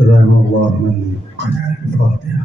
रहमहुल्लाह मन फातिहा।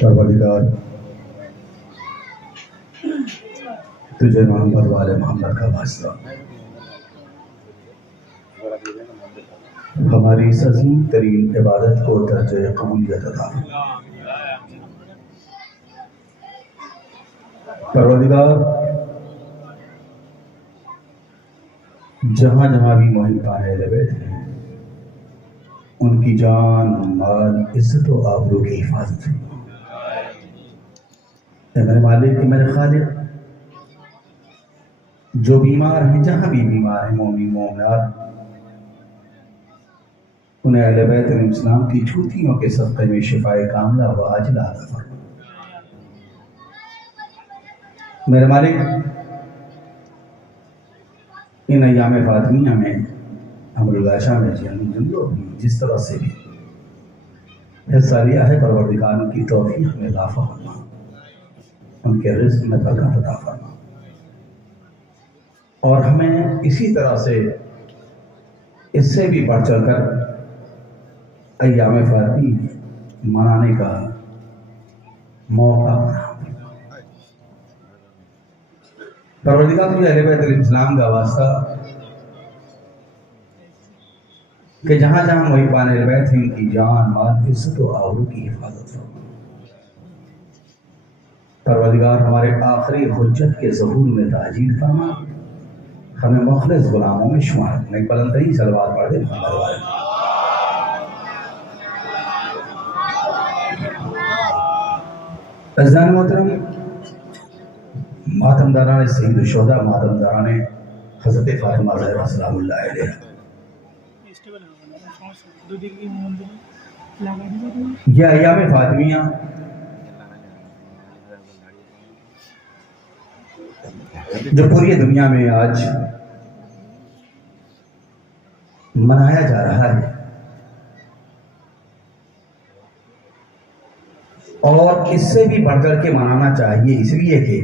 परवरदिगार तुझे मोहम्मद वाले मोहम्मद का वास्ता, हमारी सजीद तरीन इबादत को दर्जे कबूलियत अता फरमा। परवरदिगार जहाँ जहाँ भी मोहिम पाने लगे थे उनकी जान माल इज्जत व आबरू की हिफाजत। मेरे मालिक मेरे खालिक, जो बीमार हैं जहाँ भी बीमार हैं मोमिन मोमिनात, उन्हें अहले बैत इस्लाम की छूतियों के सदक़े में शिफाए कामिला व आजिला अता फरमा। मेरे मालिक इन अय्याम फातिमिया में अमरुल्लाशा में जिस तरह से भी हिस्सा लिया है, परवरदिगार की तौफीक में इज़ाफ़ा फरमा, उनके रिज़्क़ में बरकत अता फरमा और हमें इसी तरह से इससे भी बढ़ चढ़कर अय्याम फातिमी मनाने का मौका फराहम। परवरदिगार तुझे अहले बैत इस्लाम का वास्ता कि जहाँ जहाँ वही पाने बैत हैं उनकी जान माल इज्जत व आबरू की हिफाजत फरमा। परवरदिगार हमारे आखिरी हुज्जत के ज़हूर में ताजील फरमा, हमें मुखलिस गुलामों में शुमार। मैं बुलंदतरीन सलवात पढ़ दे मोहम्मद वाले। अज़ान मोहतरम, मातमदारान सईद शुहदा, मातमदारान हज़रत फातिमा ज़हरा सलामुल्लाह अलैहा, यह अय्याम फातिमिया जो पूरी दुनिया में आज मनाया जा रहा है और इससे भी बढ़कर के मनाना चाहिए, इसलिए कि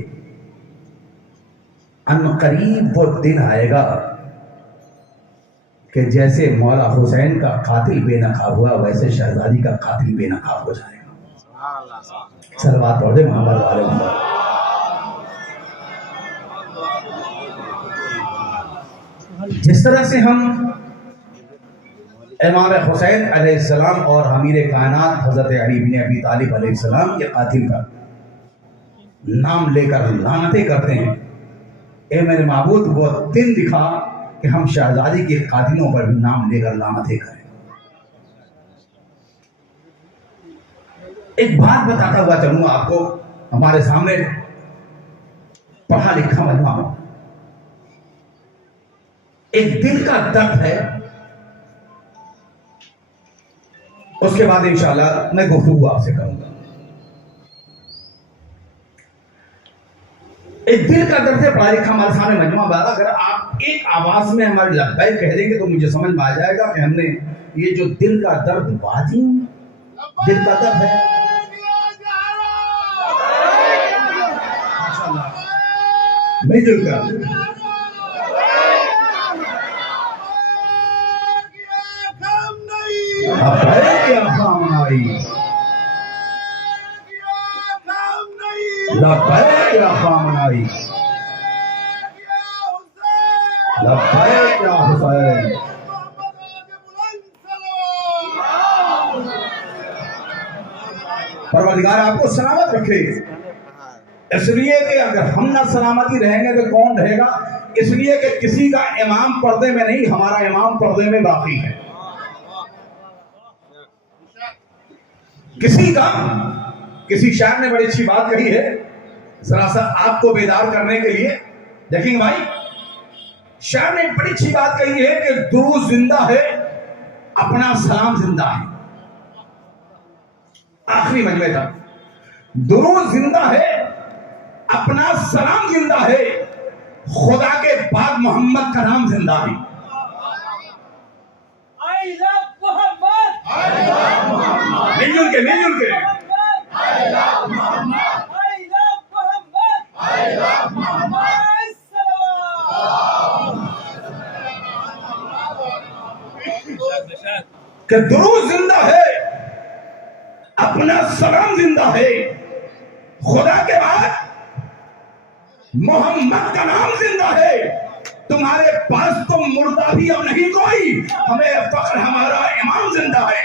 अनकरीब वो दिन आएगा कि जैसे मौला हुसैन का कातिल बेनकाब हुआ, वैसे शहजादी का कातिल बेनकाब हो जाएगा। सलवात पढ़ दे मोहम्मद वाले मोहम्मद। जिस तरह से हम इमाम हुसैन अलैहिस्सलाम और अमीर कायनात हज़रत अली इब्न अबी तालिब अलैहिस्सलाम के कातिल का नाम लेकर लानतें करते हैं, ए मेरे माबूद वो दिन दिखा कि हम शहजादी के कातिलों पर भी नाम लेकर लानतें करें। एक बात बताता हुआ चलूंगा आपको, हमारे सामने पढ़ा लिखा मजमा, एक दिल का दर्द है, उसके बाद इंशाअल्लाह मैं गुफ्तगू आपसे करूंगा। एक दिल का दर्द है, पढ़ा लिखा हमारे सामने मजमा बात। अगर आप एक आवाज में हमारे लब्बैक कह देंगे तो मुझे समझ में आ जाएगा कि हमने ये जो दिल का दर्द वादी दिल का दर्द है, दिल का परवरदिगार आपको सलामत रखे, इसलिए कि अगर हम ना सलामती रहेंगे तो कौन रहेगा। इसलिए कि किसी का इमाम पर्दे में नहीं, हमारा इमाम पर्दे में बाकी है। किसी शायर ने बड़ी अच्छी बात कही है, जरा सा आपको बेदार करने के लिए देखेंगे भाई। शायर ने बड़ी अच्छी बात कही है कि दुरूद जिंदा है, अपना सलाम जिंदा है। आखिरी मजमे था, दुरूद जिंदा है, अपना सलाम जिंदा है, खुदा के बाद मोहम्मद का नाम जिंदा है। मिलजुल के कि दुरूद जिंदा है, अपना सलाम जिंदा है, खुदा के बाद मोहम्मद का नाम जिंदा है। तुम्हारे पास तो मुर्दा भी अब नहीं कोई, हमें फख्र हमारा इमाम जिंदा है।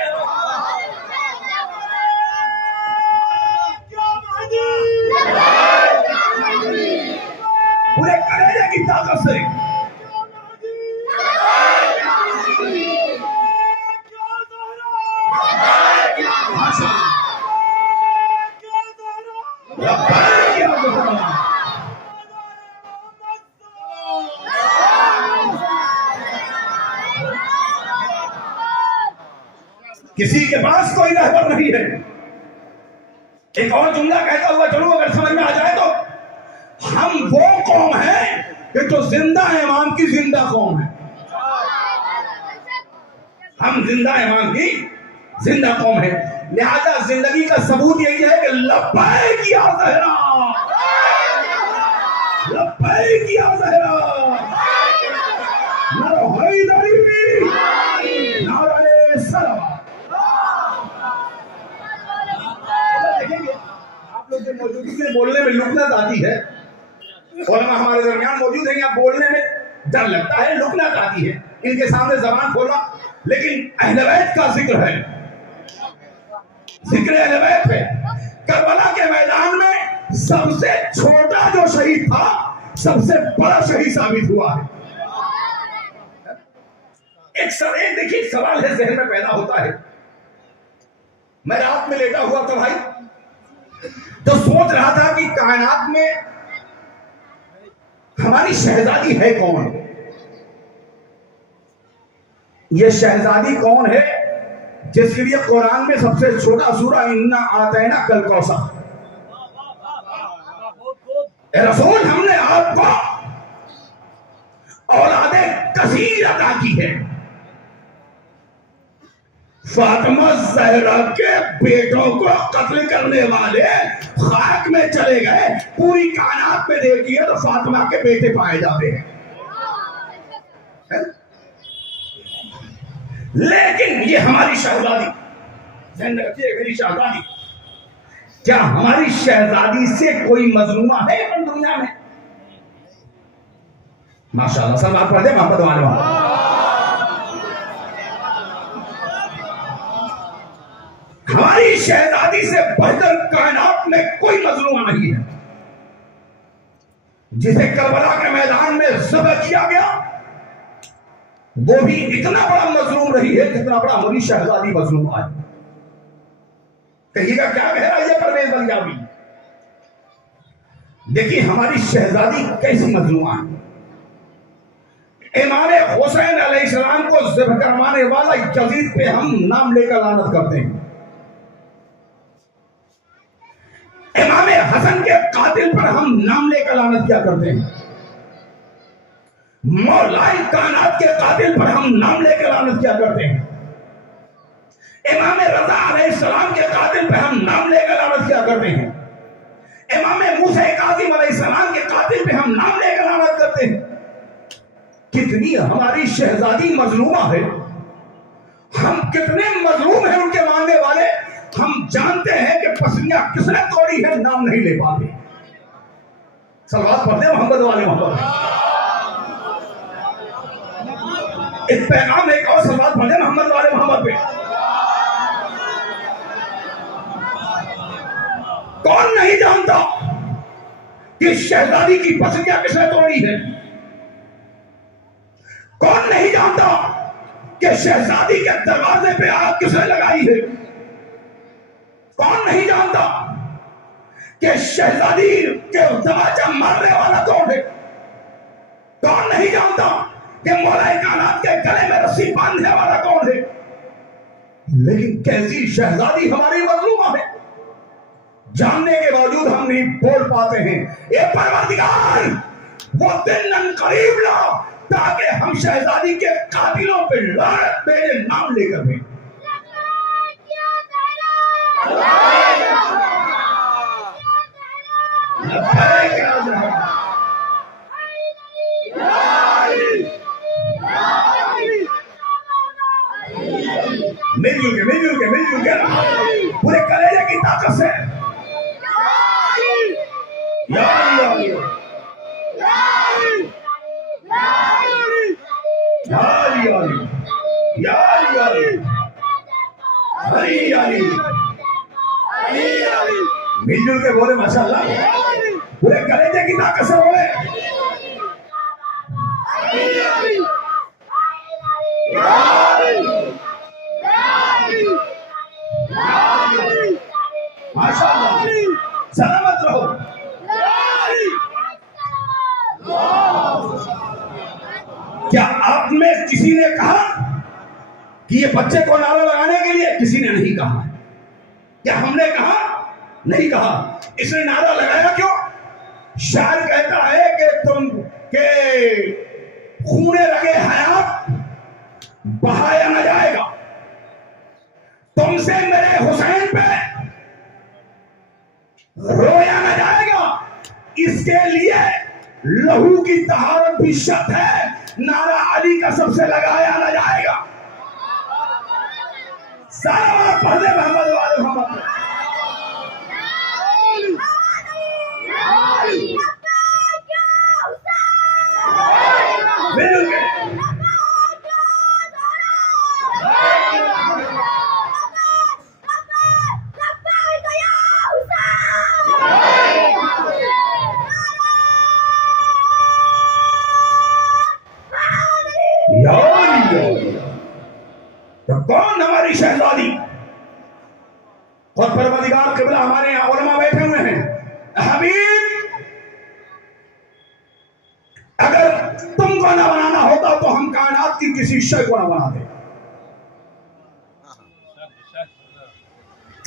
पूरे कलेजे की ताकत से किसी के पास कोई रहबर नहीं है। एक और जुमला कहता हुआ चलो, अगर समझ में आ जाए तो हम वो कौम है कि जो जिंदा इमाम की जिंदा कौम है। हम जिंदा इमाम की जिंदा कौम है। लिहाजा जिंदगी का सबूत यही है कि लब्बैक या ज़हरा, लब्बैक या ज़हरा, नारा हैदरी, नारा सलावत। आप लोग के मौजूदगी में बोलने में लुकनत आती है, उलमा हमारे दरमियान मौजूद है, यहाँ बोलने में डर लगता है, लुकनत आती है, इनके सामने जबान खोला, लेकिन अहले बैत का जिक्र है, जिक्र अहले बैत है। करबला के मैदान में सबसे छोटा जो शहीद था सबसे बड़ा शहीद साबित हुआ है। एक देखिए सवाल है जहन में पैदा होता है। मैं रात में लेटा हुआ था भाई, तो सोच रहा था कि कायनात में हमारी शहजादी है कौन। ये शहजादी कौन है जिसके लिए कुरान में सबसे छोटा सूरा इन्ना आतैना कल कौसर। रसूल, हमने आपको औलादे कसीर अता की है। फातिमा ज़हरा के बेटों को कत्ल करने वाले खाक में चले गए, पूरी कायनात में देखिए तो फातिमा के बेटे पाए जाते हैं। लेकिन ये हमारी शहजादी, ध्यान रखिए, मेरी शहजादी क्या हमारी शहजादी से कोई मजलूमा है हम दुनिया में? माशाअल्लाह, सब आप पढ़ दे मोहम्मद वाले मोहम्मद। हमारी शहजादी से बढ़कर कायनात में कोई मजलूमा नहीं है। जिसे करबला के मैदान में ज़ब्ह किया गया वो भी इतना बड़ा मजलूम रही है जितना बड़ा हमारी शहजादी मजलूम है। कहिएगा क्या कह रहा है ये परवेज बलियावी? देखिए हमारी शहजादी कैसी मजलूमा है। इमाम हुसैन अलैहिस्सलाम को ज़ब्ह करवाने वाला यजीद पे हम नाम लेकर लानत करते हैं। इमाम हसन के कातिल पर हम नाम लेकर लानत क्या करते हैं। मौलाए कायनात के कातिल पर हम नाम लेकर लानत क्या करते हैं। इमाम रज़ा अलैहिस्सलाम के कातिल पर हम नाम लेकर लानत क्या करते हैं। इमाम मूसा काज़िम अलैहिस्सलाम के कातिल पे हम नाम लेकर लानत करते हैं। कितनी हमारी शहजादी मजलूमा है। हम कितने मजलूम हैं उनके मानने वाले। हम जानते हैं कि पसलियां किसने तोड़ी है, नाम नहीं ले पाते। सलवात पढ़ते मोहम्मद वाले मोहम्मद। इस पैगाम एक और सलवात पढ़े मोहम्मद वाले मोहम्मद पे। कौन नहीं जानता कि शहजादी की पसलियां किसने तोड़ी है। कौन नहीं जानता कि शहजादी के दरवाजे पे आग किसने लगाई है। कौन नहीं जानता कि शहजादी के दरवाजा मारने वाला कौन है। कौन नहीं जानता कि मौलाए कायनात के गले में रस्सी बांधने वाला कौन है। लेकिन कैसी शहजादी हमारी मजलूमा है, जानने के बावजूद हम नहीं बोल पाते हैं। ये परवरदिगार वो दिन अनकरीब ला ताकि हम शहजादी के कातिलों पे लानत तेरे नाम लेकर भें। मिलजुल के पूरे कलेजे की ताकत से मिलजुल के बोले माशाअल्लाह, पूरे कलेजे की ताकत से बोले माशाअल्लाह। सलामत रहो। क्या आप में किसी ने कहा कि ये बच्चे को नारा लगाने के लिए? किसी ने नहीं कहा। क्या हमने कहा? नहीं कहा। इसने नारा लगाया क्यों? शायर कहता है कि तुम के खूने लगे हयात बहाया न जाएगा, तुमसे मेरे हुसैन पे रोया न जाएगा। इसके लिए लहू की तहारत भी शर्त है। नारा अली का सबसे लगाया न जाएगा। सारा पढ़े मोहम्मद वाले मोहम्मद। तो कौन हमारी शहजादी? और परवरदिगार क़िबला हमारे यहाँ उलमा बैठे हुए हैं। हबीब, अगर तुमको ना बनाना होता तो हम कायनात की किसी शय को ना बनाते।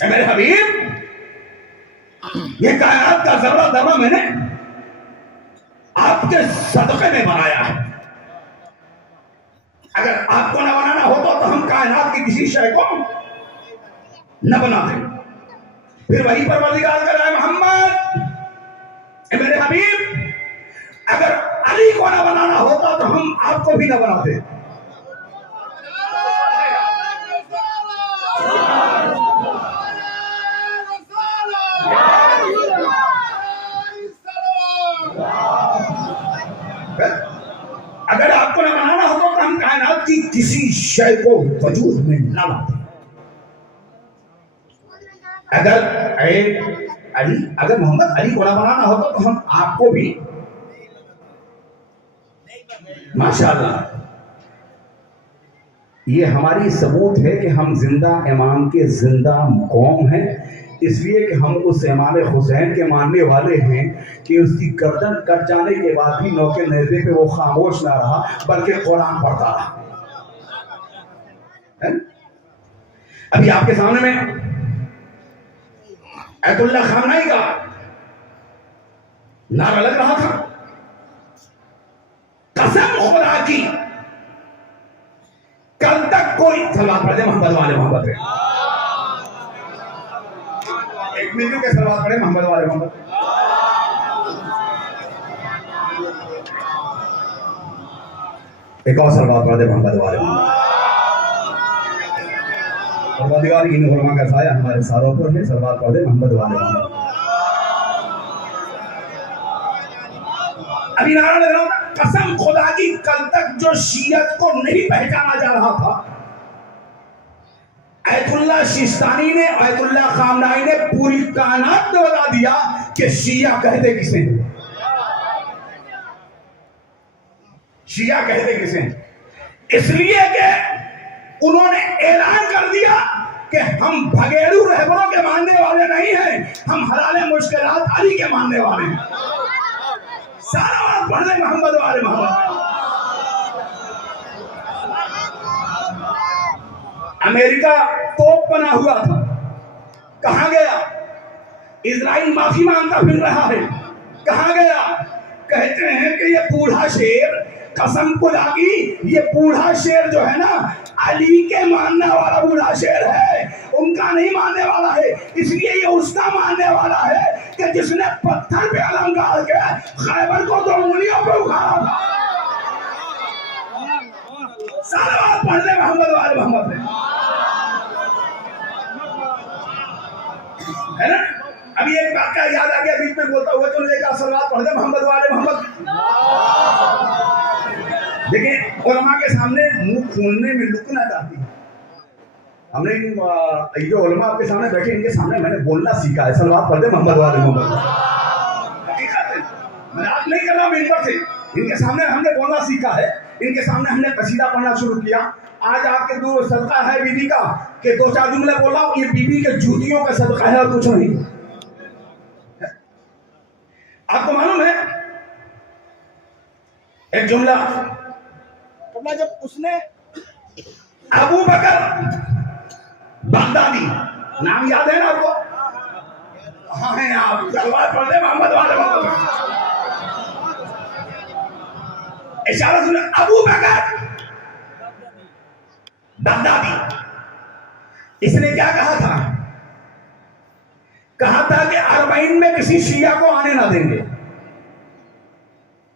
मेरे हबीब, ये कायनात का जर्रा जर्रा मैंने आपके सदक़े में बनाया है। अगर आपको ना बनाना होता तो हम कायनात की किसी शय को न बनाते। फिर वही परवरदिगार कर रहा है मोहम्मद, मेरे हबीब, अगर अली को ना बनाना होता तो हम आपको भी ना बनाते। किसी शय को वजूद में न लाते। अगर मोहम्मद अली को ना बनाना होता तो हम आपको भी माशाअल्लाह, ये हमारी सबूत है कि हम जिंदा इमाम के जिंदा कौम हैं, इसलिए कि हम उस इमाम हुसैन के मानने वाले हैं कि उसकी गर्दन कट जाने के बाद भी नौके नेज़े पे वो खामोश ना रहा बल्कि कुरान पढ़ता रहा। अभी आपके सामने में अयतुल्ला खामनाई का नारा लग रहा था, कसम खुदा की कल तक कोई सलवात पढ़े मोहम्मद वाले मोहम्मद पे, एक मिनट के सलवात पढ़े मोहम्मद वाले मोहम्मद। एक और सलवात पढ़े मोहम्मद वाले मोहम्मद। परवरदिगार इन उलमा का साया हमारे सारों पर है, सलवात पढ़े मोहम्मद वाले मोहम्मद। अभी नारा लग रहा था, कसम खुदा की कल तक जो शियत को नहीं पहचाना जा रहा था, अयतुल्ला सिस्तानी ने, अयतुल्ला खामनाई ने पूरी कायनात में बता दिया कि शिया कहते किसे, शिया कहते किसे। इसलिए कि उन्होंने ऐलान कर दिया कि हम भगेड़ू रहबरों के मानने वाले नहीं हैं, हम हलाले मुश्किलात अली के मानने वाले हैं। सारा बात पढ़ने मोहम्मद वाले मोहम्मद। अमेरिका तोप बना हुआ था, कहां गया? इजराइल माफी मांगता फिर रहा है, कहां गया? कहते हैं कि ये बूढ़ा शेर, कसम खुदा की ये बूढ़ा शेर जो है ना, अली के मानने वाला बूढ़ा शेर है, उनका नहीं मानने वाला है। इसलिए ये उसका मानने वाला है कि जिसने पत्थर पे अलम डाल के खैबर को 2 उंगलियों पे उखाड़ा था। सारा बात पढ़ने मोहम्मद वाले मोहम्मद है ना। अभी एक वाकया याद आ गया, बीच में बोलता हुआ तो लेकर सलवात पढ़ दे मोहम्मद वाले मोहम्मद। देखिए उलमा के सामने मुंह खोलने में लुकना चाहती है। हमने जो उलमा आपके सामने बैठे इनके सामने मैंने बोलना सीखा है, सलवात पढ़ दे मोहम्मद वाले मोहम्मद। हकीकत है, मजाक नहीं कर रहा हूं इन पर से, इनके सामने हमने बोलना सीखा है, इनके सामने हमने कसीदा पढ़ना शुरू किया। आज आपके दूर सदका है बीबी का कि 2-4 जुमले बोला, ये बीबी के जूतियों का सदका है और कुछ नहीं। आपको मालूम है एक जुमला, जब उसने अबू बकर बगदादी, नाम याद है ना आपको? हाँ है आप, सलवात पढ़ दे मोहम्मद वाले मोहम्मद। इशारा सुना, अबू बकर बगदादी। इसने क्या कहा था? कहा था कि अरबईन में किसी शिया को आने ना देंगे।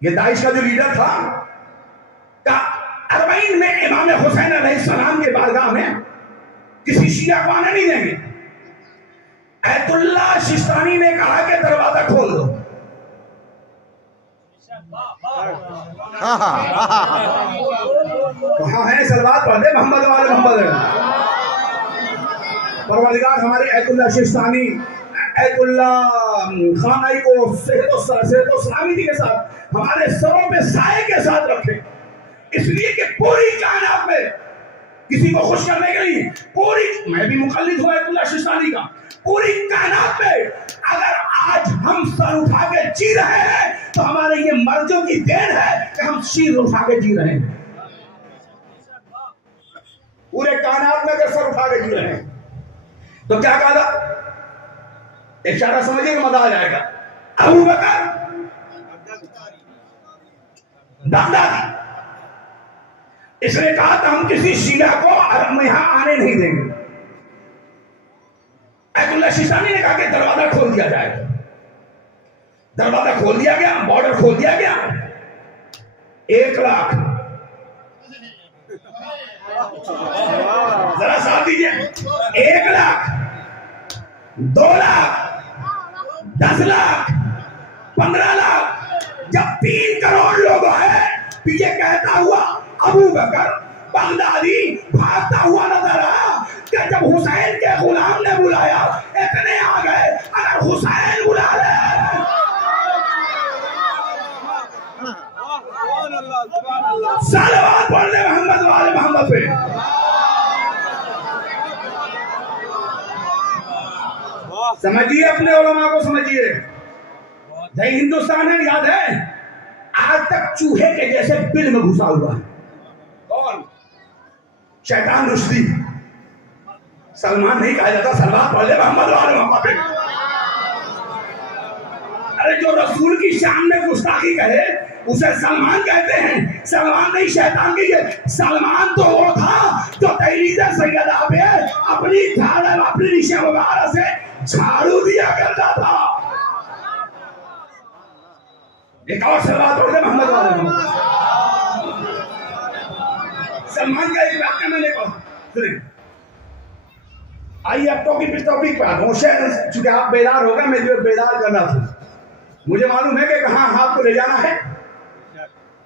ये दाइश का जो लीडर था, का अरबईन में इमाम हुसैन अलैहिस्सलाम के बारगाह में किसी शिया को आने नहीं देंगे। अयतुल्ला सिस्तानी ने कहा कि दरवाजा खोल दो। कहां है? सलवात पढ़ दे मोहम्मद वाले मोहम्मद। परवरदिगार हमारे अयतुल्ला सिस्तानी, अयतुल्ला खानाई को सेहतो सलामती के साथ हमारे सरों पे साए के साथ रखे। इसलिए कि पूरी कायनात में किसी को खुश करने के लिए, पूरी, मैं भी मुकल्लिद हूं अयतुल्ला सिस्तानी का, पूरी कायनात में अगर आज हम सर उठा के जी रहे हैं तो हमारे ये मर्जों की देन है कि हम सिर उठा के जी रहे हैं। पूरे कायनात में अगर सर उठा के जी रहे हैं तो क्या कहा था? इशारा समझिएगा, मजा आ जाएगा। अबू बकर बगदादी, इसने कहा था हम किसी शिया को यहां आने नहीं देंगे। अयतुल्ला सिस्तानी ने कहा कि दरवाजा खोल दिया जाए। दरवाजा खोल दिया गया, बॉर्डर खोल दिया गया। 1 लाख, जरा साथ दीजिए, 1 लाख, 2 लाख, 10 लाख, 15 लाख, जब 3 करोड़ लोग आए, पीछे कहता हुआ अबू बकर बगदादी भागता हुआ नजर आया कि जब हुसैन के गुलाम ने बुलाया, इतने आ गए, अगर हुसैन बुला ले। सलवात पढ़ने मोहम्मद वाले मोहम्मद पे। समझिए, अपने उलमा को समझिए। यही हिंदुस्तान है, याद है, आज तक चूहे के जैसे बिल में घुसा हुआ है। कौन? शैतान रुश्दी। सलमान नहीं कहा जाता, सलमान पढ़ ले मोहम्मद वाले मोहम्मद पे। अरे जो रसूल की शान में गुस्ताखी करे उसे सलमान कहते हैं। सलमान नहीं, शैतान की है। सलमान तो वो था जो तहरीर सैयदा पे अपनी झाड़ अपनी निशा मुबारक से झाड़ू दिया करता था। एक और सलवात पढ़ ले मोहम्मद वाले मोहम्मद। सलमान का एक वाक्य मैंने कहा, सुनिए। आइए अब टॉपिक पर होशियार, चूंकि आप बेदार हो गए, मुझे बेदार करना था। मुझे मालूम है कि कहाँ हाथ को ले जाना है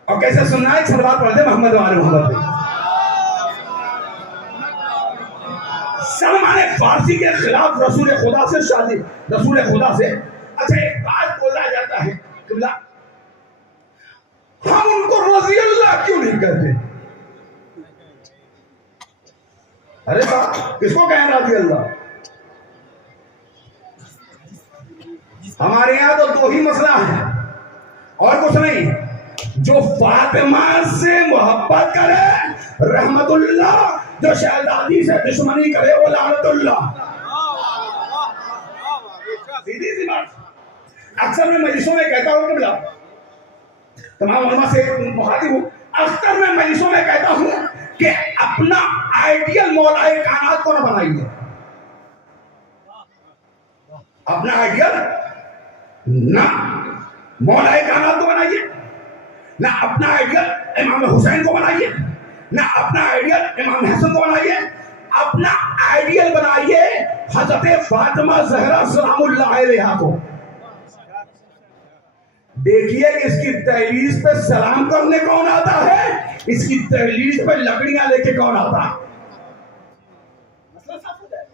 और कैसे सुनना है। सलवात पढ़ दे मोहम्मद वाले मोहम्मद पे। सलमान फारसी के खिलाफ रसूल खुदा से शादी, रसूल खुदा से। अच्छा, एक बात बोला जाता है, किबला हम उनको रज़ी अल्लाह क्यों नहीं कहते? अरे साहब, किसको कहें रज़ी अल्लाह? हमारे यहाँ तो दो ही मसला है और कुछ नहीं। जो फातिमा से मोहब्बत करे रहमतुल्लाह, जो शहजादी से दुश्मनी करे वो लानतुल्लाह। सीधी सी बात। अक्सर मैं मजलिसों में कहता हूँ, किबला तमाम उलमा से मुखातिब हूँ, अक्सर मैं मजलिसों में कहता हूँ कि अपना आइडियल मौलाए कायनात को न बनाइए। अपना आइडियल ना मौलाए कायनात को बनाइए, ना अपना आइडियल इमाम हुसैन को बनाइए, ना अपना आइडियल इमाम हसन को बनाइए। अपना आइडियल बनाइए हजरत फातिमा ज़हरा सलामुल्लाह अलैहा को। देखिए कि इसकी दहलीज पे सलाम करने कौन आता है, इसकी दहलीज पे लकड़ियां लेके कौन आता है। मसला साफ हो जाएगा।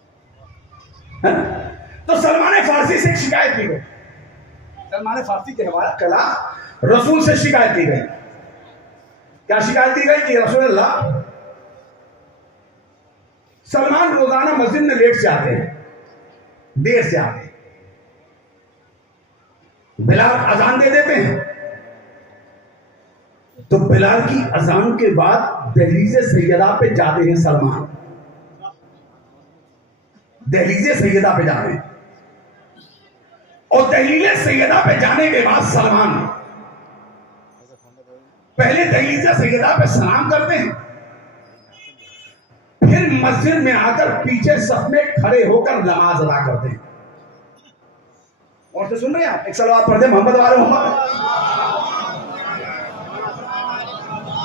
तो सलमान फारसी से शिकायत की गई। सलमान फारसी के हमारा कला रसूल से शिकायत की गई। क्या शिकायत की गई कि रसूल अल्लाह, सलमान रोजाना मस्जिद में लेट से आते हैं, देर से आते हैं। बिलाल अजान दे देते हैं तो बिलाल की अजान के बाद दहलीज़े सैयदा पे जाते हैं सलमान। दहलीज़े सैयदा पे जाते हैं और दहलीज़े सैयदा पे जाने के बाद सलमान पहले दहलीज़े सैयदा पे सलाम करते हैं, फिर मस्जिद में आकर पीछे सफ में खड़े होकर नमाज अदा करते हैं। और तो सुन रहे हैं आप? एक सलवात पढ़ते मोहम्मद वाले मोहम्मद।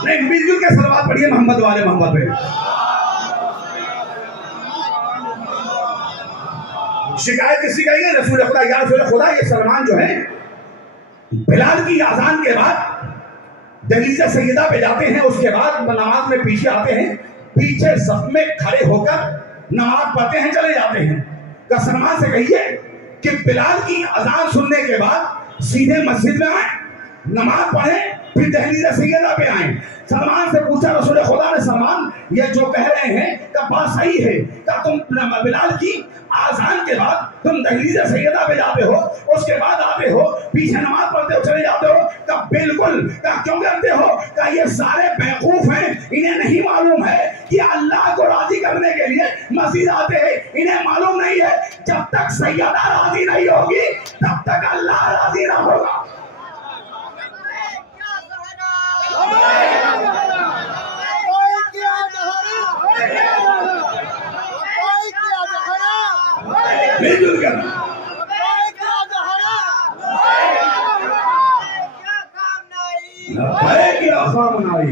नहीं, मिलजुल के सलवात पढ़िए मोहम्मद वाले मोहम्मद पे। शिकायत किसकी गई है? रसूल खुदा, या रसूल खुदा, ये सलमान जो है बिलाल की अजान के बाद दहलीज़े सैयदा पे जाते हैं, उसके बाद नमाज में पीछे आते हैं, पीछे सफ में खड़े होकर नमाज पढ़ते हैं, चले जाते हैं। का सलमान से कहिए कि बिलाल की अजान सुनने के बाद सीधे मस्जिद में आए, नमाज पढ़े, फिर दहलीज़े सैयदा पे आए। सलमान से पूछा रसूल खुदा ने, सलमान ये जो कह रहे हैं क्या बात सही है? क्या तुम बिलाल की आजान के बाद तुम दहलीज़े सैयदा पे जाते हो, उसके बाद आते हो, पीछे नमाज पढ़ते हो, चले जाते हो? क्या बिल्कुल। क्या क्यों करते हो? क्या ये सारे बेवकूफ हैं, इन्हें नहीं मालूम है कि अल्लाह को राजी करने के लिए मस्जिद आते हैं? इन्हें मालूम नहीं है जब तक सैयदा राजी नहीं होगी तब तक अल्लाह राजी ना होगा। मिलजुल कर लब्बैक या खामनाई,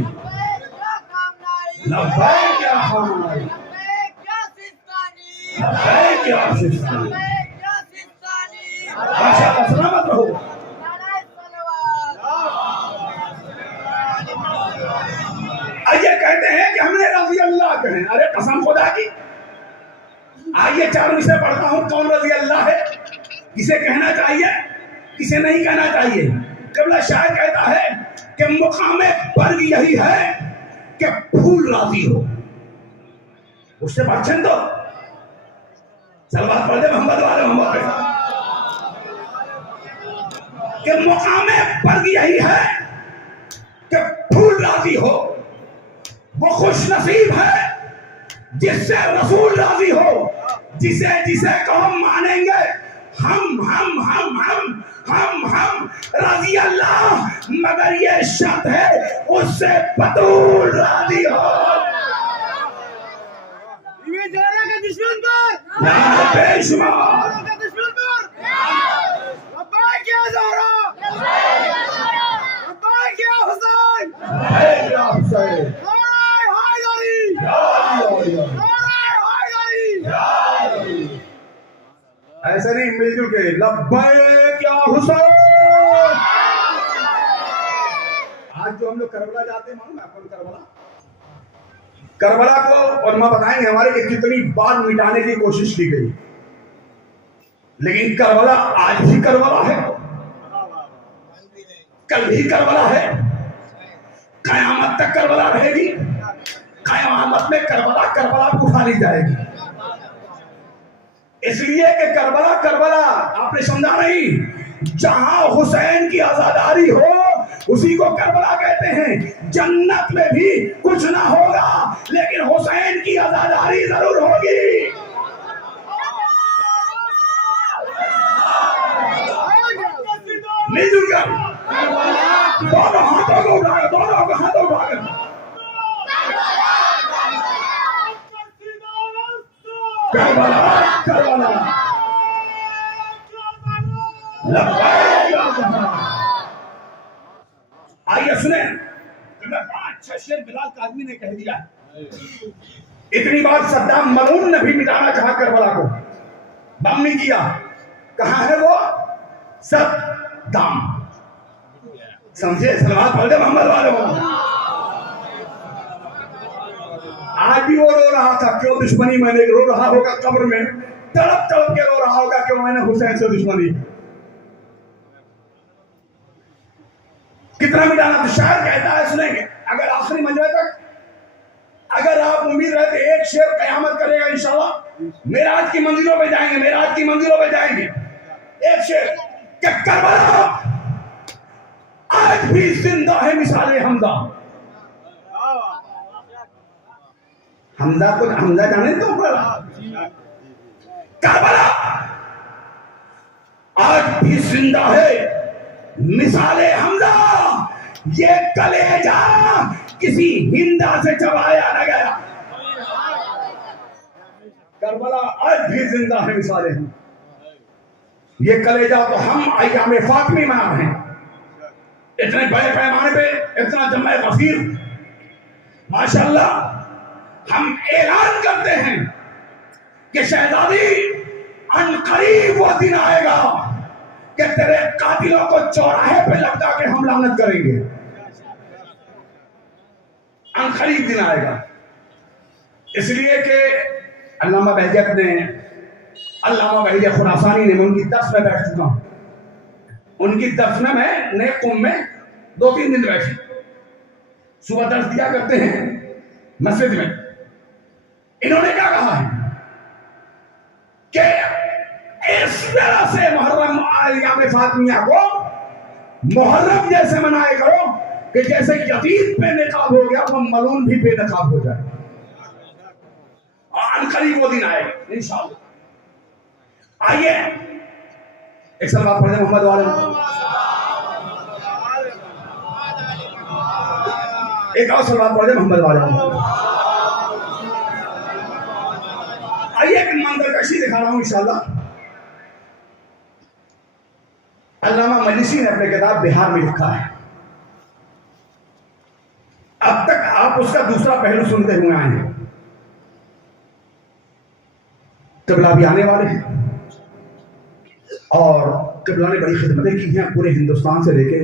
लब्बैक या खामनाई, लब्बैक या सिस्तानी। माशाअल्लाह, सलामत रहो। ये कहते हैं कि हमने चाहिए, किसे नहीं कहना चाहिए। क़िबला शायर कहता है कि मुकामे बर्ग यही है कि फूल राजी हो, उससे बचन दो। सलवात पढ़ दे मोहम्मद वाले मोहम्मद पे कि मुकामे बर्ग यही है कि फूल राजी हो। वो खुश नसीब है जिससे रसूल राजी हो, जिसे जिसे कौम मानेंगे हम हम हम हम हम हम राजी अल्लाह, मगर ये शर्त है उससे बतूल राजी हो। ये जाना के दुश्मन पर बेशुमार दुश्मन पर अब्बा क्या ज़हरा, अब्बा क्या हुसैन, है या हुसैन हाय हाय अली, हाय हाय अली। ऐसे नहीं, मिलजुल के लब्बैक या हुसैन। आज जो हम लोग करबला जाते हैं, मालूम है आपको करबला को उलमा बताएंगे हमारे कि कितनी बार मिटाने की कोशिश की गई, लेकिन करबला आज भी करबला है, कल भी करबला है, कयामत तक करबला रहेगी। कयामत में करबला करबला उठा ली जाएगी। इसलिए कि करबला करबला आपने समझा नहीं, जहां हुसैन की आजादारी हो उसी को करबला कहते हैं। जन्नत में भी कुछ ना होगा, लेकिन हुसैन की आजादारी जरूर होगी। मिलजुल कर दोनों हाथों को उठाकर, दोनों हाथों को उठाकर करबला करबला लब्बैक या ज़हरा। आइए सुने, 5-6 शेर बिलाल काज़मी ने कह दिया। इतनी बात सद्दाम मलून ने भी मिटाना चाहा करबला को, बम नहीं किया। कहां है वो सद्दाम? समझे? सलवात पढ़ दे मोहम्मद वाले हो। आज भी वो रो रहा था, क्यों दुश्मनी मैंने, रो रहा होगा कब्र में, तड़प तड़प के रो रहा होगा क्यों मैंने हुसैन से दुश्मनी। कितना मिटाना। तो शायर कहता है, सुनेंगे अगर आखिरी मंजिल तक अगर आप उम्मीद रहते एक शेर कयामत करेगा इंशाल्लाह, मेराज की मंजिलों पे जाएंगे, मेराज की मंजिलों पे जाएंगे। एक शेर कि करबला आज भी जिंदा है मिसाले हमजा। हमजा को हमजा जाने तो करबला आज भी जिंदा है मिसाले हमजा। ये कलेजा किसी हिंदा से चबाया न गया। करबला आज भी जिंदा है मिसाले हम। ये कलेजा तो हम अय्याम फातिमी मना रहे हैं, इतने बड़े पैमाने पे, इतना जम्मा गफीर। माशाअल्लाह हम ऐलान करते हैं कि शहजादी अनकरीब वो दिन आएगा कि तेरे कातिलों को चौराहे पे लटका के हम लानत करेंगे। अनकरीब दिन आएगा। इसलिए कि अल्लामा बहजत ने, अल्लामा बहजत खुरासानी ने, मैं उनकी दर्स में बैठ चुका हूं। उनकी दर्स में मैं नए कुम में 2-3 दिन बैठी, सुबह दर्स दिया करते हैं मस्जिद में। इन्होंने क्या कहा है कि इस तरह से मुहर्रम अय्याम फातिमिया को मुहर्रम जैसे मनाए करो कि जैसे यतीम पे निकाब हो गया वो मलून भी बेनकाब हो जाए। और अनकरीब वो दिन आएगा इंशाअल्लाह। आइए एक सलवात पढ़े मोहम्मद वाले, एक और सलवात पढ़े मोहम्मद वाले। आइए एक मंजरकशी दिखा रहा हूं इंशाअल्लाह। अल्लामा मजलिसी ने अपने किताब बिहार में लिखा है। अब तक आप उसका दूसरा पहलू सुनते हुए आए हैं। क़िबला भी आने वाले हैं और क़िबला ने बड़ी खिदमतें की हैं पूरे हिंदुस्तान से लेके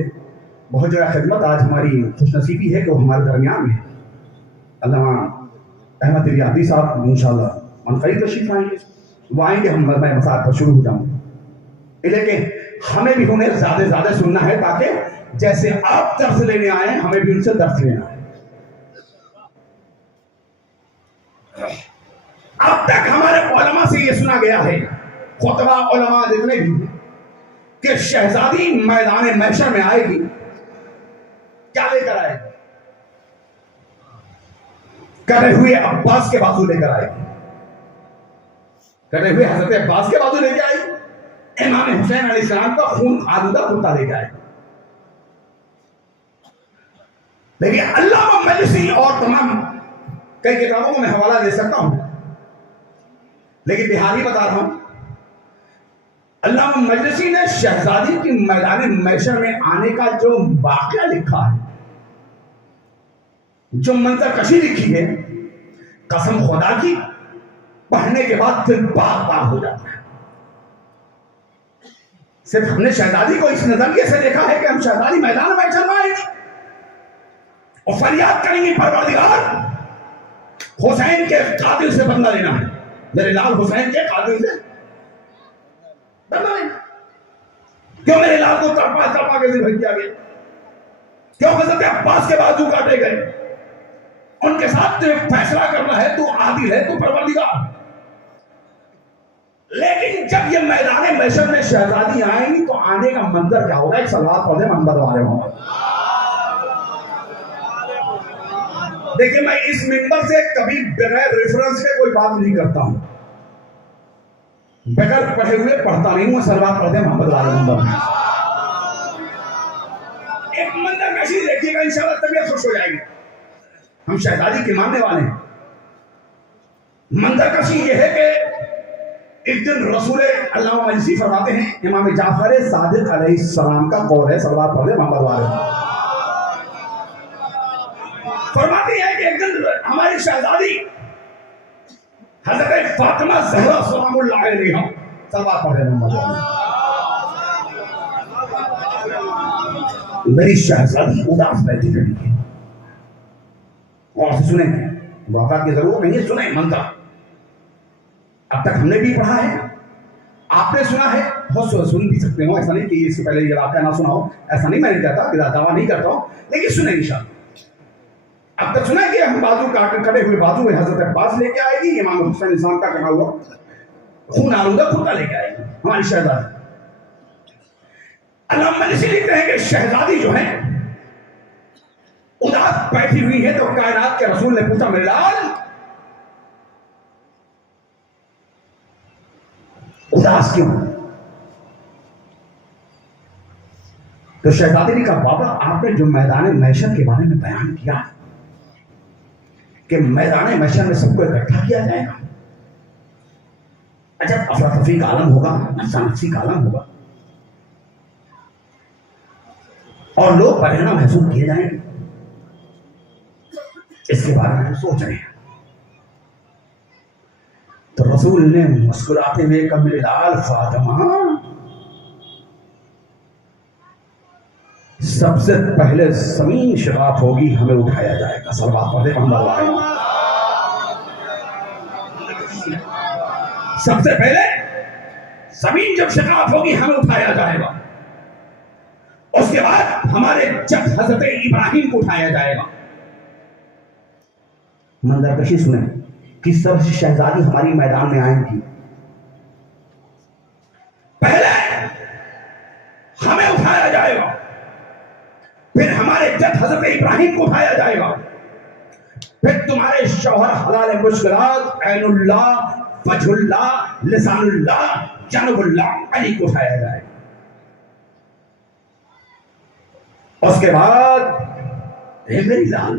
बहुत जगह खिदमत। आज हमारी खुशनसीबी है कि वो हमारे दरमियान में अल्लामा अहमद रियादी साहब इंशाअल्लाह मनफरी तशरीफ आएंगे। वो आएंगे, हम मैं मसाद पर शुरू हो जाऊंगा। लेकिन हमें भी उन्हें ज्यादा से ज्यादा सुनना है, ताकि जैसे आप दर्स लेने आए हैं हमें भी उनसे दर्स लेना है। अब तक हमारे उलमा से ये सुना गया है, खुतबा उलमा जितने भी, कि शहजादी मैदान महशर में आएगी, क्या लेकर आएगी? कटे हुए अब्बास के बाजू लेकर आएगी, कटे हुए हजरत अब्बास के बाजू लेकर आएगी, इमाम हुसैन अलैहिस्सलाम का खून आलूदा कुर्ता लेकर आएगी। लेकिन अल्लामा मजलिसी और तमाम कई किताबों को मैं हवाला दे सकता हूं, लेकिन बिहारी बता रहा हूं, अल्लामा मजलिसी ने शहजादी की मैदान महशर में आने का जो वाकया लिखा है, जो मंजर कशी लिखी है, कसम खुदा की पढ़ने के बाद दिल बाग बाग हो जाता है। सिर्फ हमने शहजादी को इस नजरिए से देखा है कि हम शहजादी मैदान महशर में आएगी और फरियाद करेंगे, परवरदिगार हुसैन के कातिल से बदला लेना है, मेरे लाल हुसैन के कातिल से बदला लेना। क्यों मेरे लाल को तड़पा तड़पा के जिंदा किया गया? क्यों हजरत अब्बास के बाजू काटे गए? उनके साथ तो फैसला करना है, तो आदिल है, तो परवरदिगार। लेकिन जब ये मैदान महशर में शहजादी आएंगी तो आने का मंजर क्या होगा? एक सलवात पढ़े मोहम्मद वाले मोहम्मद। देखिए, मैं इस मिंबर से कभी बगैर रेफरेंस के कोई बात नहीं करता हूं, बगैर पढ़े हुए पढ़ता नहीं हूं। सलवात पढ़े मोहम्मद वाले मोहम्मद। एक मंजर कशी देखिएगा, इंशाअल्लाह तबीयत खुश हो जाएगी। हम शहजादी के मानने वाले हैं। मंजर कशी ये है कि एक दिन रसूल अल्लामा मजलिसी फरमाते हैं, इमाम जाफर सादिक अलैहिस्सलाम का कौल है, सलवात पढ़े मोहम्मद वाले, फरमाते हैं कि एक दिन हमारी शहजादी हजरत फातिमा ज़हरा सलामुल्लाह अलैहा, सलवात पढ़े मोहम्मद वाले, मेरी शहजादी उदास बैठी खड़ी है। और सुने, वाक़ा की जरूरत नहीं है, सुने मंत्र। अब तक हमने भी पढ़ा है, आपने सुना है, बहुत सुन भी सकते हो, ऐसा नहीं कि इससे पहले ये वाक़या ना सुना हो, ऐसा नहीं मैं कहता, दावा नहीं करता हूं, लेकिन सुने इंशाअल्लाह। अब तक सुना है कि हम बाजू काट कटे हुए बाजू में हजरत अब्बास लेके आएगी, इमाम हुसैन इस्लाम का कटा हुआ खून आलूदा कुर्ता लेके आएगी हमारी शहजादी। अल्लामा मजलिसी लिखते हैं कि शहजादी जो है उदास बैठी हुई है, तो कायनात के रसूल ने पूछा, मेरे लाल उदास क्यों? तो शहजादी ने कहा, बाबा आपने जो मैदान महशर के बारे में बयान किया कि मैदान महशर में सबको इकट्ठा किया जाएगा, अच्छा अफरा तफरी का आलम होगा, नफसानफसी का आलम होगा और लोग परेशान महसूस किए जाएंगे, इसके बारे में हम सोच रहे हैं। तो रसूल ने मुस्कुराते हुए कहा, मेरे लाल फातिमा, सबसे पहले जमीन शगाफ होगी, हमें उठाया जाएगा। सलवात पढ़े मोहम्मद वाले। सबसे पहले जमीन जब शगाफ होगी हमें उठाया जाएगा, उसके बाद हमारे जद हजरत इब्राहिम को उठाया जाएगा। मंजर कशी सुने, किस तरह से शहजादी हमारी मैदान में आएंगी। पहले हमें उठाया जाएगा, फिर हमारे जद हजरत इब्राहिम को उठाया जाएगा, फिर तुम्हारे शौहर हलाल मुश्किलात ऐनुल्लाह फजहुल्लाह लिसानुल्लाह जनबुल्लाह अली को उठाया जाएगा। उसके बाद ए मेरी लाल,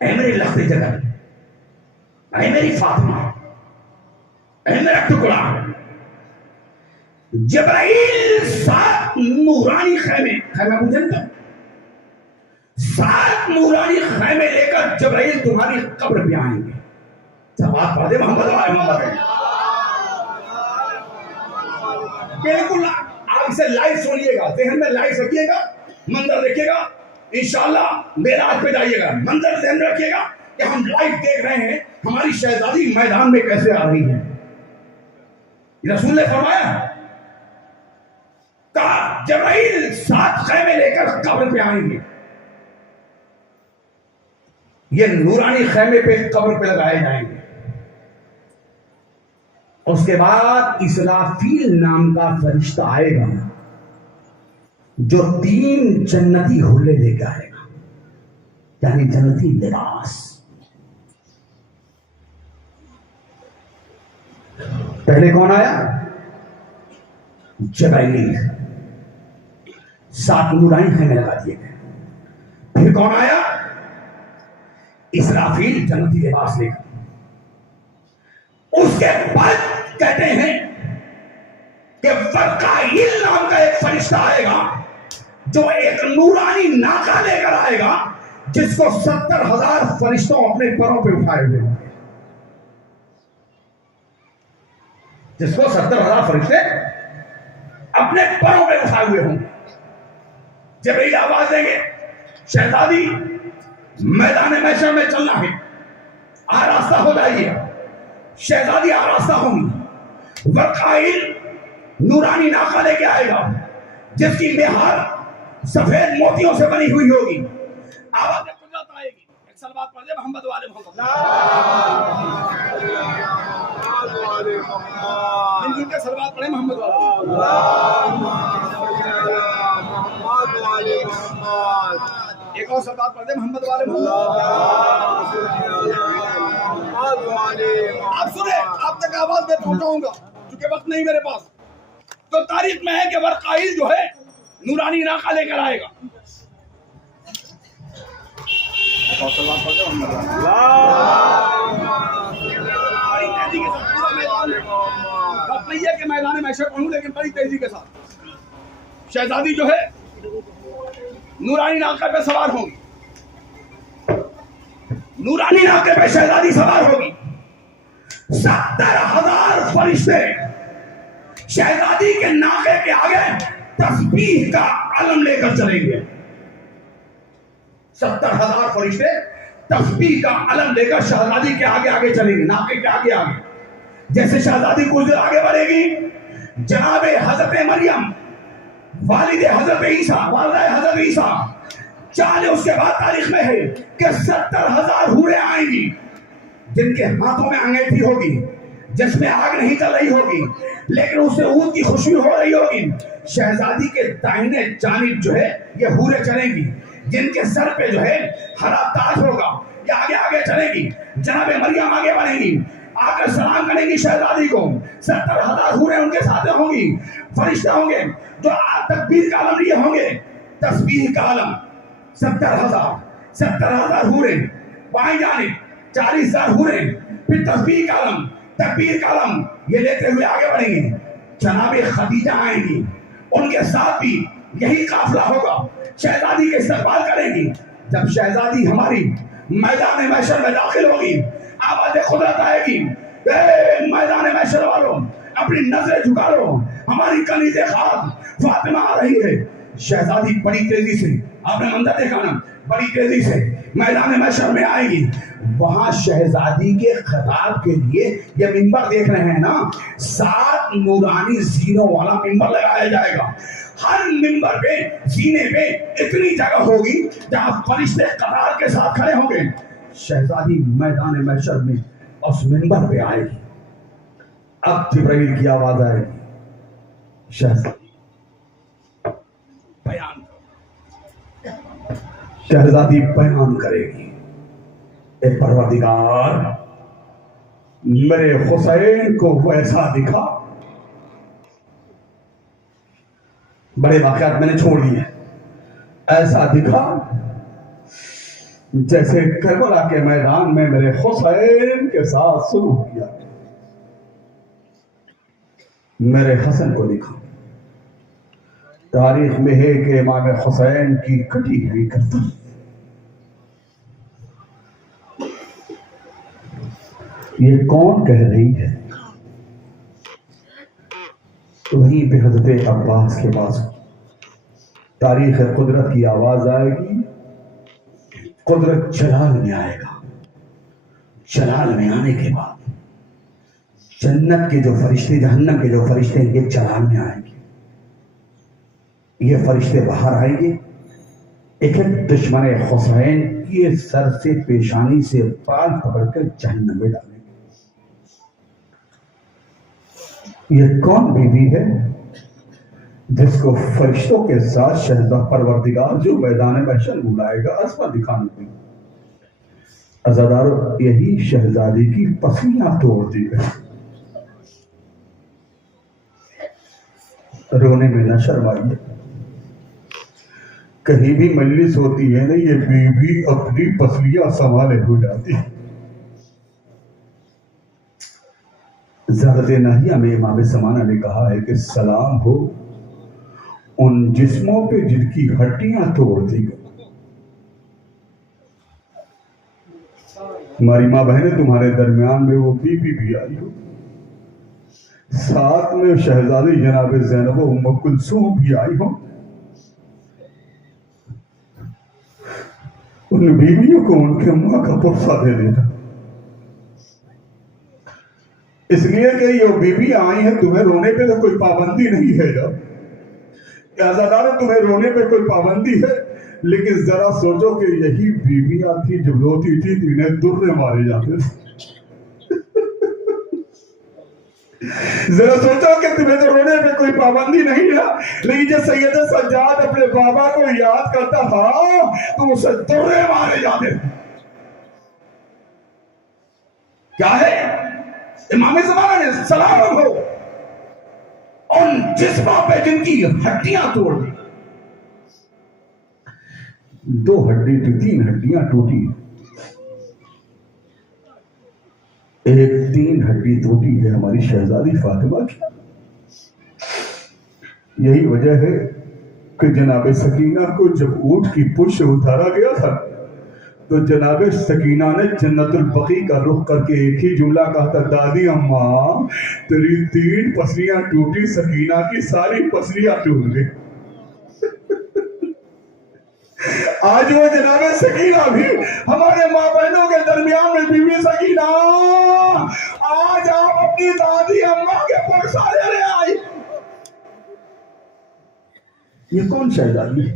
ए मेरी लख्ते जगत, ए मेरी फातिमा, ए मेरा टुकड़ा, जबराइल 7 नूरानी खैमे मुझे तो 7 नूरानी खैमे लेकर जबराइल तुम्हारी कब्र पे आएंगे। सवाब पढ़े मोहम्मद बिल्कुल। आप इसे लाइव सुनिएगा, जहन में लाइव रखिएगा, मंजर देखिएगा, इंशाअल्लाह मेराज पे जाइएगा, मंजर जहन में रखिएगा कि हम लाइव देख रहे हैं हमारी शहजादी मैदान में कैसे आ रही है। रसूल ने फरमाया जबरील 7 खैमे लेकर कब्र पे आएंगे। ये नूरानी खैमे पे कब्र पे लगाए जाएंगे। उसके बाद इसराफील नाम का फरिश्ता आएगा जो 3 जन्नती हुल्ले लेके आएगा, यानी जन्नती लिबास। पहले कौन आया? जबरील, 7 नूरानी खैमे लगा दिए गए। फिर कौन आया? इसराफील, जन्नती लिबास लेकर। उसके बाद कहते हैं कि वरकाइल नाम का एक फरिश्ता आएगा जो एक नूरानी नाका लेकर आएगा जिसको 70,000 फरिश्तों अपने पैरों पे उठाए हुए होंगे, जिसको 70,000 फरिश्ते अपने पैरों पे उठाए हुए होंगे। जबरील आवाज देंगे, शहजादी मैदान महशर में चलना है, आरास्ता हो जाइए। शहजादी आरास्ता होंगी। वरकाइल नूरानी नाका लेके आएगा जिसकी निहार सफेद मोतियों से बनी हुई होगी। आवाज कुदरत आएगी। एक सलवात पढ़ दे मोहम्मद वाले मोहम्मद। मिलजुल के सलवात पढ़े मोहम्मद वाले। एक और सलवात पढ़ दे मोहम्मद वाले मोहम्मद। आप सुने, आप तक आवाज में पहुंचाऊंगा क्योंकि वक्त नहीं मेरे पास। तो तारीख में है कि वरकाइल जो है नूरानी नाका लेकर आएगा। बड़ी तेजी के साथ पूरा मैदान, वक्त नहीं है कि मैदान महशर पढ़ूं, लेकिन बड़ी तेजी के साथ शहजादी जो है नूरानी नाका पे सवार होगी। नूरानी नाके पे शहजादी सवार होगी। 70,000 फरिश्ते शहजादी के नाके के आगे तस्बीह का आलम लेकर चलेंगे। 70,000 फरिश्ते तस्बीह का आलम लेकर शहजादी के आगे आगे चलेंगे, नाके के आगे आगे। जैसे शहजादी कुछ देर आगे बढ़ेगी, जनाबे हजरत मरियम वालिदे हजरत ईसा, वालिदा हजरत ईसा चाले। उसके बाद तारीख में है कि 70,000 हूरें आएंगी जिनके हाथों में अंगीठी होगी, जिसमें आग नहीं चल रही होगी, लेकिन उससे ऊद की खुशबू हो रही होगी। शहजादी के दाहिने जानिब जो है ये हूरें चलेंगी जिनके सर पे जो है हरा ताज होगा। ये आगे आगे चलेगी। जनाबे मरियम आगे बढ़ेंगी, आकर सलाम करेंगी शहजादी को। 70,000 हूरें उनके साथ होंगी। फरिश्ते होंगे जो तकबीर का आलम लिए होंगे, तस्बीह का आलम। 70,000 हूरें बाएं जानिब, 40,000 हूरें, फिर तस्बीह का आलम, तकबीर का आलम ये लेते हुए आगे बढ़ेंगे। जनाबे खदीजा आएंगी, उनके साथ भी यही काफिला होगा। शहजादी के इस्तकबाल करेंगी। जब शहजादी हमारी मैदान महशर में दाखिल होगी, आवाज़ खुदरत आएगी, मैदान महशर वालों अपनी नजरें झुका लो, हमारी कनीज़े खास फातिमा आ रही है। शहजादी बड़ी तेजी से, आपने मंजर देखा ना, बड़ी तेजी से मैदान महशर में आएगी। वहां शहजादी के खिताब के लिए ये मिंबर देख रहे हैं ना, 7 नूरानी जीनों वाला मिंबर लगाया जाएगा। हर मिंबर पे, जीने पे इतनी जगह होगी जहां फरिश्ते कतार के साथ खड़े होंगे। शहजादी मैदान महशर में उस मिंबर पे आएगी। अब जिब्राइल की आवाज आएगी, शहजादी बयान, शहजादी बयान करेगी, ए परवरदिगार मेरे हुसैन को वैसा दिखा। बड़े वाक़यात मैंने छोड़ दिए, ऐसा दिखा जैसे करबला के मैदान में मेरे हुसैन के साथ शुरू किया। मेरे हसन को दिखा। तारीख में है कि इमाम हुसैन की कटी हुई गर्दन ये कौन कह रही है? वहीं पे हजरत अब्बास के पास तारीख कुदरत की आवाज आएगी। कुदरत जलाल में आएगा। जलाल में आने के बाद जन्नत के जो फरिश्ते, जहन्नम के जो फरिश्ते, ये जलाल में आएंगे। ये फरिश्ते बाहर आएंगे, एक एक दुश्मन हुसैन के सर से पेशानी से बाल पकड़कर जहन्नम में डालेंगे। ये कौन बीवी है जिसको फरिश्तों के साथ शहजादा परवरदिगार जो मैदान महशर बुलाएगा असमा दिखाने के लिए? अज़ादारों, यही शहजादी की पसलियां तोड़ दी गई। रोने में न शर्माइए, कहीं भी मजलिस होती है ना, ये बीवी अपनी पसलियां संभाले हो जाती है। ज़हरत नाहिया में इमाम ज़माना ने कहा है कि सलाम हो उन जिस्मों पे जिनकी हड्डियां तोड़ दी गई। हमारी माँ बहने, तुम्हारे दरमियान में वो बीबी भी आई हो, साथ में शहजादी जनाब ज़ैनब उम्म कुलसूम भी आई हो। उन बीवियों को उनके अम्मा का पुरसा दे देना, इसलिए कि ये बीबी आई है, तुम्हें रोने पे तो कोई पाबंदी नहीं है। जब तुम्हें रोने पे कोई पाबंदी है, लेकिन जरा सोचो कि यही बीवियां थी जब रोती थी तो इन्हें दुर्रे मारे जाते थे। जरा सोचो कि तुम्हें तो रोने पे कोई पाबंदी नहीं है, लेकिन जब सैयद सज्जाद अपने बाबा को याद करता था तो उसे दुर्रे मारे जाते थे। क्या है? इमाम ज़माना ने सलाम हो उन जिस्मों पे जिनकी हड्डियां तोड़ दी। दो हड्डी थी, तीन हड्डियां टूटी, एक तीन हड्डी टूटी है हमारी शहजादी फातिमा की। यही वजह है कि जनाब सकीना को जब ऊंट की पुश से उतारा गया था तो जनाब सकीना ने जन्नतुल बकी का रुख करके एक ही जुमला कहा था, दादी अम्मा तेरी तीन पसलियां टूटी, सकीना की सारी पसलियां टूट गई। आज वो जनाब सकीना भी हमारे माँ बहनों के दरमियान में, बीवी सकीना आज आप अपनी दादी अम्मा के पुरसा ले आई। ये कौन शहजादी है?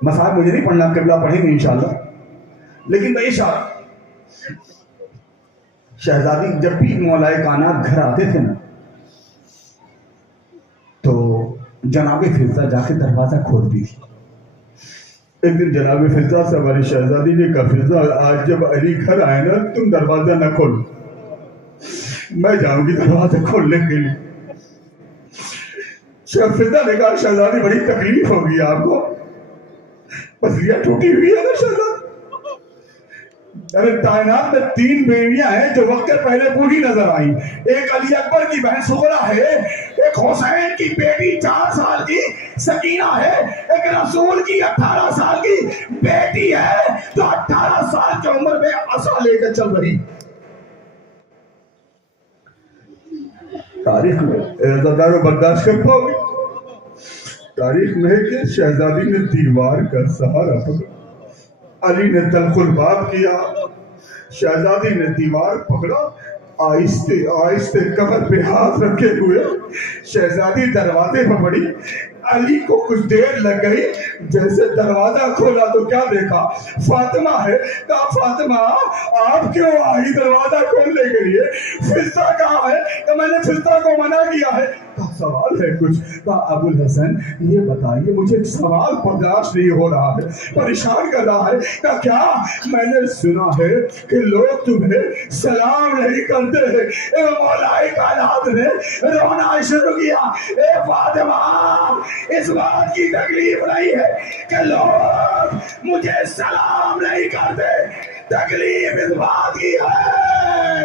मसाल मुझे नहीं पढ़ना, किबला पढ़ेंगे इंशाल्लाह, लेकिन बेशक शहजादी जब भी मौलाए कानात घर आते थे ना तो जनाबे फिजा जाके दरवाजा खोलती थी। एक दिन जनाब फिजा से हमारी शहजादी ने कहा, फिजा आज जब अली घर आए ना तुम दरवाजा न खोलो, मैं जाऊंगी दरवाजा खोलने के लिए। फिजा ने कहा, शहजादी बड़ी तकलीफ होगी आपको, पसलियां टूटी हुई है ना शहजादी। अरे कायनात में तीन बेटियां हैं जो वक्त पहले बूढ़ी नजर आई। एक अली अकबर की बहन सुगरा है, एक हुसैन की बेटी 4 साल की सकीना है, एक रसूल की 18 साल की बेटी है जो 18 साल की उम्र में असा लेकर चल रही। तारीख में बर्दाश्त कर पाओगे? तारीख में है कि शहजादी ने दीवार का सहारा पकड़ा, अली ने तलखुल बात किया, शहजादी ने दीवार पकड़ा, आहिस्ते आहिस्ते कमर पे हाथ रखे हुए शहजादी दरवाजे पर पड़ी। अली को कुछ देर लग गई, जैसे दरवाजा खोला तो क्या देखा, फातिमा है। कहा, फातिमा आप क्यों आई दरवाजा खोलने के लिए? फिजा कहाँ है? तो मैंने फिजा को मना किया है। कहा, सवाल है कुछ? कहा, अबुल हसन ये बताइए, मुझे सवाल बर्दाश्त नहीं हो रहा है, परेशान कर रहा है। कहा, क्या? मैंने सुना है कि लोग तुम्हें सलाम नहीं करते हैं। मौलाए कायनात ने रोना शुरू किया। ए फातिमा, इस बात की तकलीफ नहीं है कि लोग मुझे सलाम नहीं करते, तकलीफ इस बात की है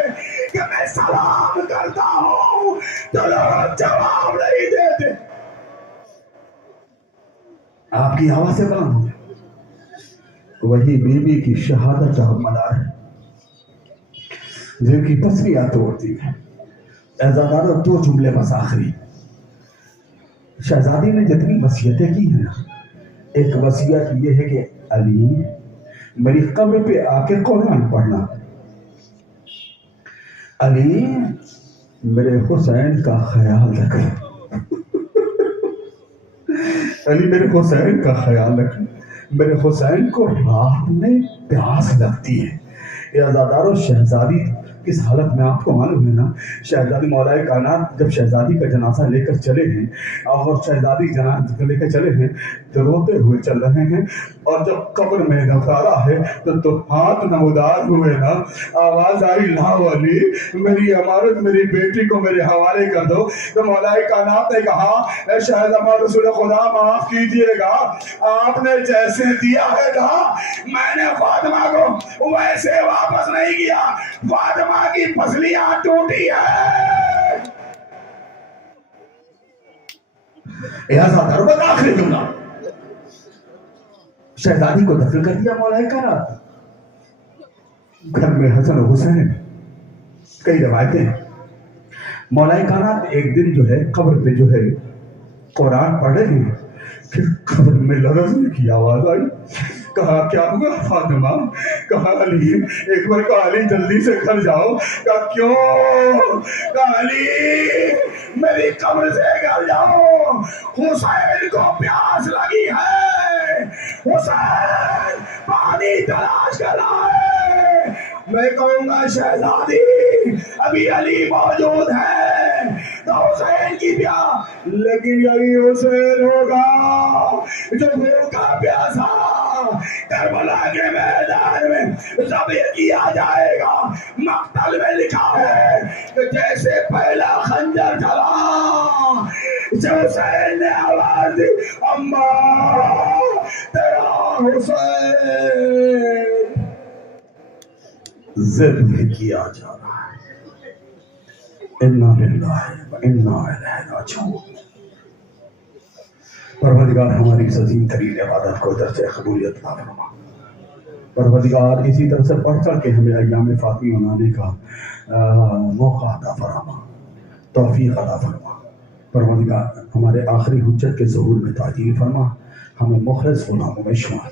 कि मैं सलाम करता हूं तो लोग जवाब नहीं देते। आपकी आवाज से कौन हो? वही बीबी की शहादत हम मना रहे, जिनकी पसलियां तोड़ती है। एजादारों, 2 जुमले बस आखिरी। शहजादी ने जितनी वसीयतें की है ना, एक वसीयत ये है कि अली मेरी कब्र पे आके कुरान पढ़ना, अली मेरे हुसैन का ख्याल रखना। अली मेरे हुसैन का ख्याल रखना, मेरे हुसैन को रात में प्यास लगती है। ये आज़ादारों, शहजादी किस हालत में आपको मालूम है ना। शहजादी मौलाए कायनात जब शहजादी का जनाजा लेकर चले हैं और शहजादी जनाजा लेकर चले हैं तो रोते हुए चल रहे हैं, और जब कब्र में नकारा है तो हाथ नमदार हुए ना, आवाज आई ला वाली मेरी अमानत मेरी बेटी को मेरे हवाले कर दो। तो मौलाए कायनात ने कहा शहजादा रसूल खुदा माफ कीजिएगा, आपने जैसे दिया है ना मैंने फातिमा को वैसे वापस नहीं किया, फातिमा की पसलियां टूटी है। आखिरी जुमला, शहजादी को दफन कर दिया मौलाए कायनात। घर में हसन और हुसैन, कई रवायतें। मौलाए कायनात एक दिन जो है कब्र पे जो है कुरान पढ़ रहे हैं, फिर कब्र में लरजने की आवाज आई। कहा क्या हुआ फातिमा? कहा अली, एक बार कहा अली जल्दी से घर जाओ। कहा क्यों? कहा अली मेरी कब्र से घर जाओ, हुसैन को प्यास लगी है, हुसैन पानी तलाश कर रहा है। मैं कहूंगा शहजादी अभी अली मौजूद है तो हुसैन की प्यास, लेकिन यही हुसैन होगा जो भूखा प्यासा करबला के मैदान में ज़ब्ह किया जाएगा। मक्तल में लिखा है कि जैसे पहला खंजर चला हुसैन ने आवाज दी, अम्मा तेरा हुसैन ज़ब्ह किया जा रहा है। इन्ना लिल्लाहि व इन्ना इलैहि राजिऊन। परवरदिगार हमारी इस अज़ीम तरीन इबादत को दर्जे कबूलियत अता फरमा। परवरदिगार इसी तरह से बढ़ चढ़ के हमें अय्याम फातिमी मनाने का मौका अता फरमा, तौफीक अता फरमा। परवरदिगार हमारे आखिरी हुज्जत के ज़हूर में ताजील फरमा, हमें मुखलिस गुलामों में शुमार।